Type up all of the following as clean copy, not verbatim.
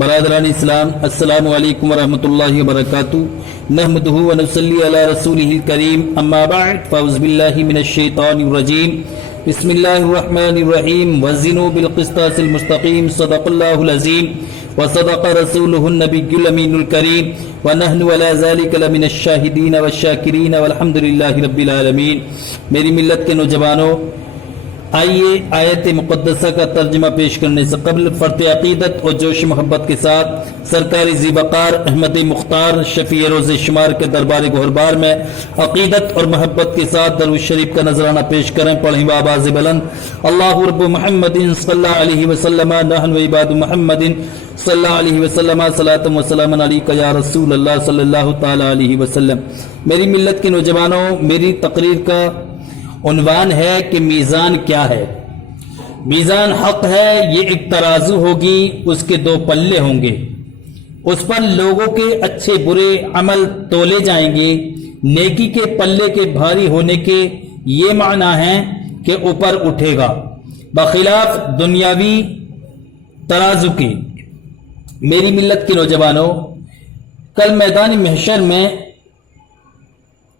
برادران اسلام، السلام علیکم ورحمۃ اللہ وبرکاتہ۔ نحمدہ ونصلی علی رسولہ الکریم، اما بعد فاعوذ باللہ من الشیطان الرجیم، بسم اللہ الرحمن الرحیم۔ وزنوا بالقسطاس المستقیم، صدق اللہ العظیم وصدق رسولہ النبی الامین الکریم، ونحن علی ذلک لمن الشاہدین والشاکرین والحمد للہ رب العالمین۔ میری ملت کے نوجوانوں، آئیے آیت مقدسہ کا ترجمہ پیش کرنے سے قبل فرط عقیدت اور جوش محبت کے ساتھ سرکار ذی وقار احمد مختار شفیع روز شمار کے دربار گہربار میں عقیدت اور محبت کے ساتھ درود شریف کا نذرانہ پیش کریں۔ پڑھیں بآواز بلند، اللہ رب محمد صلی اللہ علیہ وسلم، نحن عباد محمد صلی اللہ علیہ وسلم، صلاۃ و سلام علیک یا رسول اللہ صلی اللہ تعالی علیہ وسلم۔ میری ملت کے نوجوانوں، میری تقریر کا عنوان ہے کہ میزان کیا ہے؟ میزان حق ہے، یہ ایک ترازو ہوگی، اس کے دو پلے ہوں گے، اس پر لوگوں کے اچھے برے عمل تولے جائیں گے۔ نیکی کے پلے کے بھاری ہونے کے یہ معنی ہے کہ اوپر اٹھے گا، بخلاف دنیاوی ترازو کے۔ میری ملت کے نوجوانوں، کل میدان محشر میں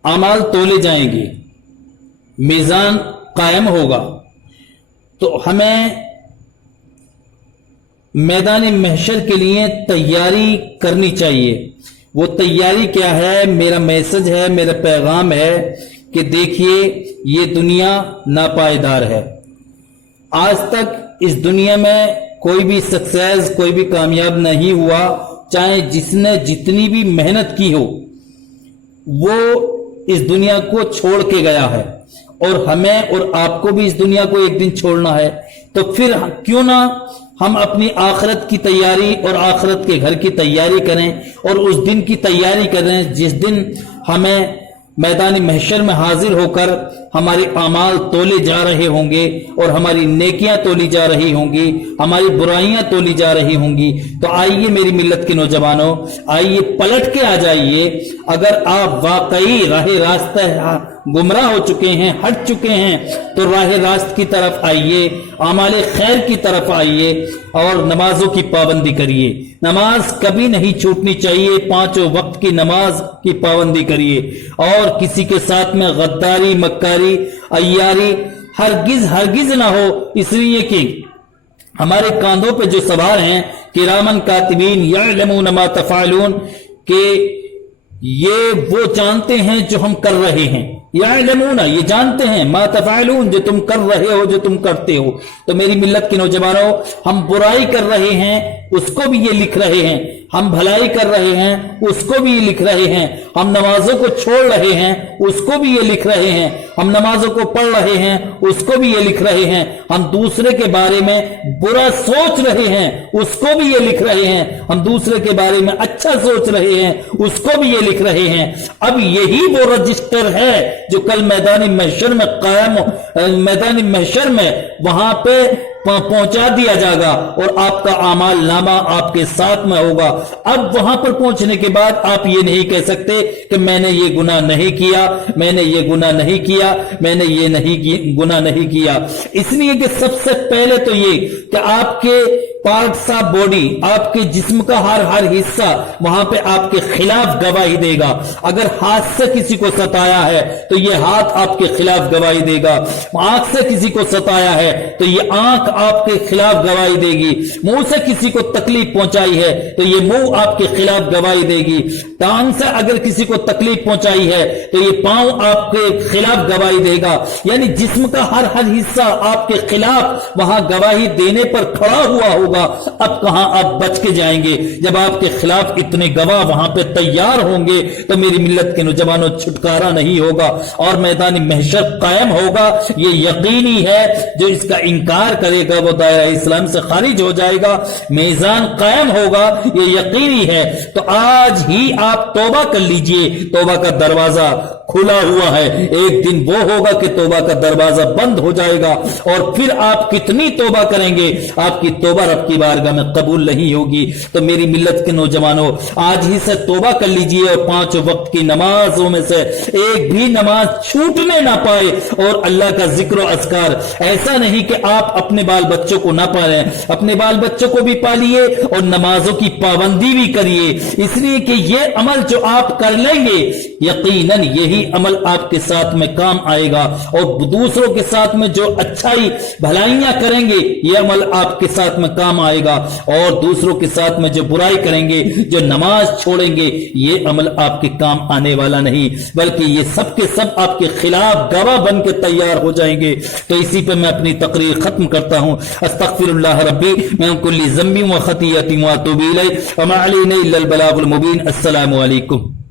اعمال تولے جائیں گے، میزان قائم ہوگا، تو ہمیں میدان محشر کے لیے تیاری کرنی چاہیے۔ وہ تیاری کیا ہے؟ میرا میسج ہے، میرا پیغام ہے کہ دیکھیے یہ دنیا ناپائیدار ہے۔ آج تک اس دنیا میں کوئی بھی سکسیس، کوئی بھی کامیاب نہیں ہوا، چاہے جس نے جتنی بھی محنت کی ہو، وہ اس دنیا کو چھوڑ کے گیا ہے، اور ہمیں اور آپ کو بھی اس دنیا کو ایک دن چھوڑنا ہے۔ تو پھر کیوں نہ ہم اپنی آخرت کی تیاری اور آخرت کے گھر کی تیاری کریں، اور اس دن کی تیاری کریں جس دن ہمیں میدان محشر میں حاضر ہو کر ہمارے اعمال تولے جا رہے ہوں گے، اور ہماری نیکیاں تولی جا رہی ہوں گی، ہماری برائیاں تولی جا رہی ہوں گی۔ تو آئیے میری ملت کے نوجوانوں، آئیے پلٹ کے آ جائیے۔ اگر آپ واقعی راہ راستہ گمراہ ہو چکے ہیں، ہٹ چکے ہیں، تو راہ راست کی طرف آئیے، اعمال خیر کی طرف آئیے، اور نمازوں کی پابندی کریے۔ نماز کبھی نہیں چھوٹنی چاہیے، پانچوں وقت کی نماز کی پابندی کریے، اور کسی کے ساتھ میں غداری، مکاری، عیاری ہرگز نہ ہو، اس لیے کہ ہمارے کاندھوں پہ جو سوار ہیں کرامن کاتبین یعلمون ما تفعلون، کہ یہ وہ جانتے ہیں جو ہم کر رہے ہیں، یعلمون یہ جانتے ہیں، ما تفعلون جو تم کر رہے ہو، جو تم کرتے ہو۔ تو میری ملت کے نوجوانوں، ہم برائی کر رہے ہیں، اس کو بھی یہ لکھ رہے ہیں، ہم بھلائی کر رہے ہیں، اس کو بھی یہ لکھ رہے ہیں، ہم نمازوں کو چھوڑ رہے ہیں، اس کو بھی یہ لکھ رہے ہیں، ہم نمازوں کو پڑھ رہے ہیں، اس کو بھی یہ لکھ رہے ہیں، ہم دوسرے کے بارے میں برا سوچ رہے ہیں، اس کو بھی یہ لکھ رہے ہیں، ہم دوسرے کے بارے میں اچھا سوچ رہے ہیں، اس کو بھی یہ لکھ رہے ہیں۔ اب یہی وہ رجسٹر ہے جو کل میدان محشر میں میدان محشر میں وہاں پہ پہنچا دیا جائے گا، اور آپ کا اعمال نامہ آپ کے ساتھ میں ہوگا۔ اب وہاں پر پہنچنے کے بعد آپ یہ نہیں کہہ سکتے کہ میں نے یہ گناہ نہیں کیا، میں نے یہ گناہ نہیں کیا، میں نے یہ گناہ نہیں کیا۔ اس لیے کہ سب سے پہلے تو یہ کہ آپ کے پارٹس آف باڈی، آپ کے جسم کا ہر حصہ وہاں پہ آپ کے خلاف گواہی دے گا۔ اگر ہاتھ سے کسی کو ستایا ہے تو یہ ہاتھ آپ کے خلاف گواہی دے گا، آنکھ سے کسی کو ستایا ہے تو یہ آنکھ آپ کے خلاف گواہی دے گی، منہ سے کسی کو تکلیف پہنچائی ہے تو یہ منہ آپ کے خلاف گواہی دے گی، ٹانگ سے اگر کسی کو تکلیف پہنچائی ہے تو یہ پاؤں آپ کے خلاف گواہی دے گا۔ یعنی جسم کا ہر حصہ آپ کے خلاف وہاں گواہی دینے پر کھڑا ہوا ہوگا۔ اب کہاں آپ بچ کے جائیں گے جب آپ کے خلاف اتنے گواہ وہاں پہ تیار ہوں گے؟ تو میری ملت کے نوجوانوں، چھٹکارا نہیں ہوگا، اور میدان محشر قائم ہوگا، یہ یقینی ہے۔ جو اس کا انکار کرے گا وہ دائرہ اسلام سے خارج ہو جائے گا۔ میزان قائم ہوگا، یہ یقینی ہے۔ تو آج ہی آپ توبہ کر لیجئے، توبہ کا دروازہ کھلا ہوا ہے، ایک دن وہ ہوگا کہ توبہ کا دروازہ بند ہو جائے گا، اور پھر آپ کتنی توبہ کریں گے آپ کی توبہ رب کی بارگاہ میں قبول نہیں ہوگی۔ تو میری ملت کے نوجوانوں، آج ہی سے توبہ کر لیجئے اور 5 وقت کی نمازوں میں سے ایک بھی نماز چھوٹنے نہ پائے، اور اللہ کا ذکر و اذکار، ایسا نہیں کہ آپ اپنے بال بچوں کو نہ پالیں، اپنے بال بچوں کو بھی پالیے اور نمازوں کی پابندی بھی کریے، اس لیے کہ یہ عمل جو آپ کر لیں گے یقیناً یہی عمل آپ کے ساتھ میں کام آئے گا، اور دوسروں کے ساتھ میں جو اچھائی بھلائیاں کریں گے یہ عمل آپ کے ساتھ میں کام آئے گا، اور دوسروں کے ساتھ میں جو برائی کریں گے، جو نماز چھوڑیں گے، یہ عمل آپ کے کام آنے والا نہیں، بلکہ یہ سب کے سب آپ کے خلاف گواہ بن کے تیار ہو جائیں گے۔ تو اسی پہ میں اپنی تقریر ختم کرتا ہوں۔ استغفر اللہ ربی من کل ذنب و خطیۃ و اتوب الیہ وما علینا الا البلاغ المبین۔ السلام علیکم۔